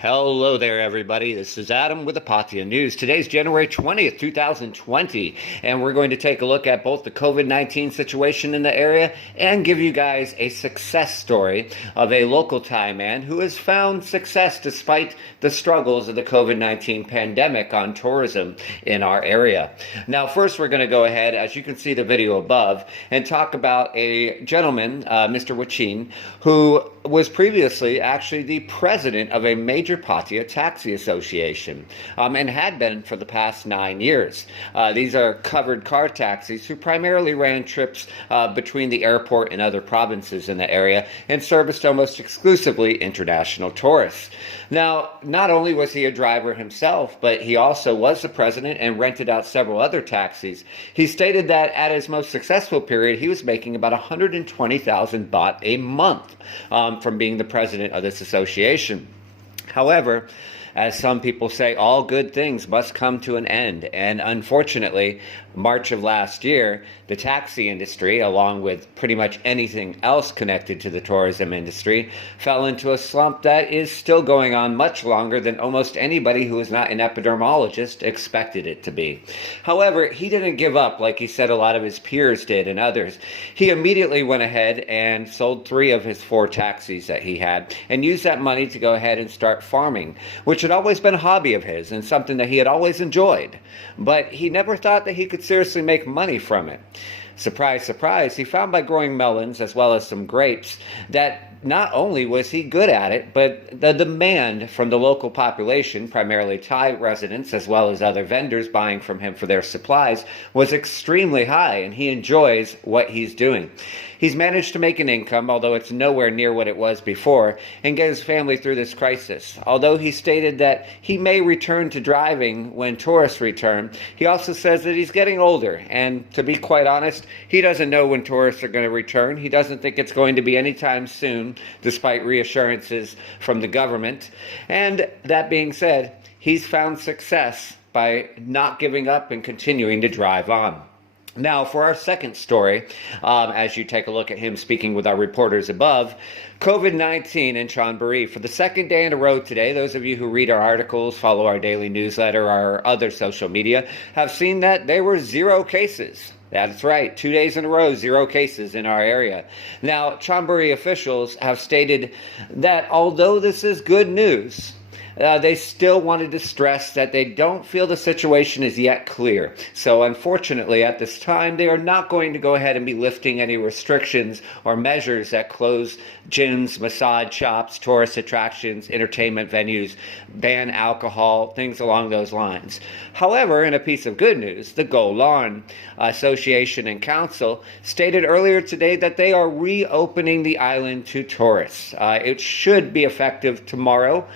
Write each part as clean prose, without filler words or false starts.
Hello there, everybody. This is Adam with the Pattaya News. Today's January 20th, 2020, and we're going to take a look at both the COVID-19 situation in the area and give you guys a success story of a local Thai man who has found success despite the struggles of the COVID-19 pandemic on tourism in our area. Now, first, we're going to go ahead, as you can see the video above, and talk about a gentleman, Mr. Wachin, who was previously actually the president of a major Pattaya Taxi Association, and had been for the past 9 years. These are covered car taxis who primarily ran trips between the airport and other provinces in the area and serviced almost exclusively international tourists. Now, not only was he a driver himself, but he also was the president and rented out several other taxis. He stated that at his most successful period, he was making about 120,000 baht a month from being the president of this association. However, as some people say, all good things must come to an end. And unfortunately, March of last year, the taxi industry, along with pretty much anything else connected to the tourism industry, fell into a slump that is still going on much longer than almost anybody who is not an epidemiologist expected it to be. However, he didn't give up like he said a lot of his peers did and others. He immediately went ahead and sold 3 of his 4 taxis that he had and used that money to go ahead and start farming, which had always been a hobby of his and something that he had always enjoyed. But he never thought that he could seriously make money from it. Surprise, surprise, he found by growing melons as well as some grapes that not only was he good at it, but the demand from the local population, primarily Thai residents as well as other vendors buying from him for their supplies, was extremely high, and he enjoys what he's doing. He's managed to make an income, although it's nowhere near what it was before, and get his family through this crisis. Although he stated that he may return to driving when tourists return, he also says that he's getting older, and to be quite honest, he doesn't know when tourists are going to return. He doesn't think it's going to be anytime soon, despite reassurances from the government. And that being said, he's found success by not giving up and continuing to drive on. Now, for our second story, as you take a look at him speaking with our reporters above, COVID-19 in Chonburi. For the second day in a row today, those of you who read our articles, follow our daily newsletter, our other social media, have seen that there were 0 cases. That's right, 2 days in a row, 0 cases in our area. Now, Chonburi officials have stated that although this is good news, they still wanted to stress that they don't feel the situation is yet clear. So unfortunately, at this time, they are not going to go ahead and be lifting any restrictions or measures that close gyms, massage shops, tourist attractions, entertainment venues, ban alcohol, things along those lines. However, in a piece of good news, the Golon Association and Council stated earlier today that they are reopening the island to tourists. It should be effective tomorrow,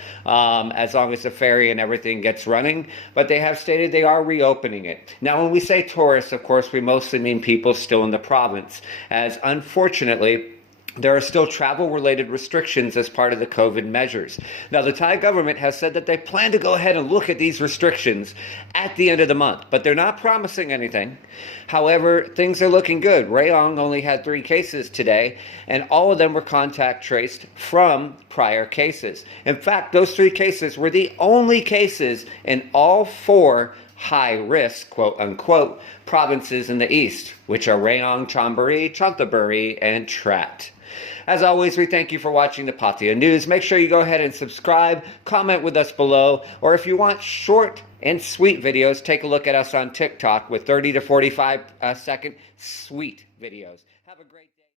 as long as the ferry and everything gets running, but they have stated they are reopening it. Now, when we say tourists, of course, we mostly mean people still in the province, as unfortunately, there are still travel-related restrictions as part of the COVID measures. Now, the Thai government has said that they plan to go ahead and look at these restrictions at the end of the month, but they're not promising anything. However, things are looking good. Rayong only had 3 cases today, and all of them were contact traced from prior cases. In fact, those 3 cases were the only cases in all 4 high-risk, quote-unquote, provinces in the east, which are Rayong, Chonburi, Chonburi, and Trat. As always, we thank you for watching the Pattaya News. Make sure you go ahead and subscribe, comment with us below, or if you want short and sweet videos, take a look at us on TikTok with 30 to 45 second sweet videos. Have a great day.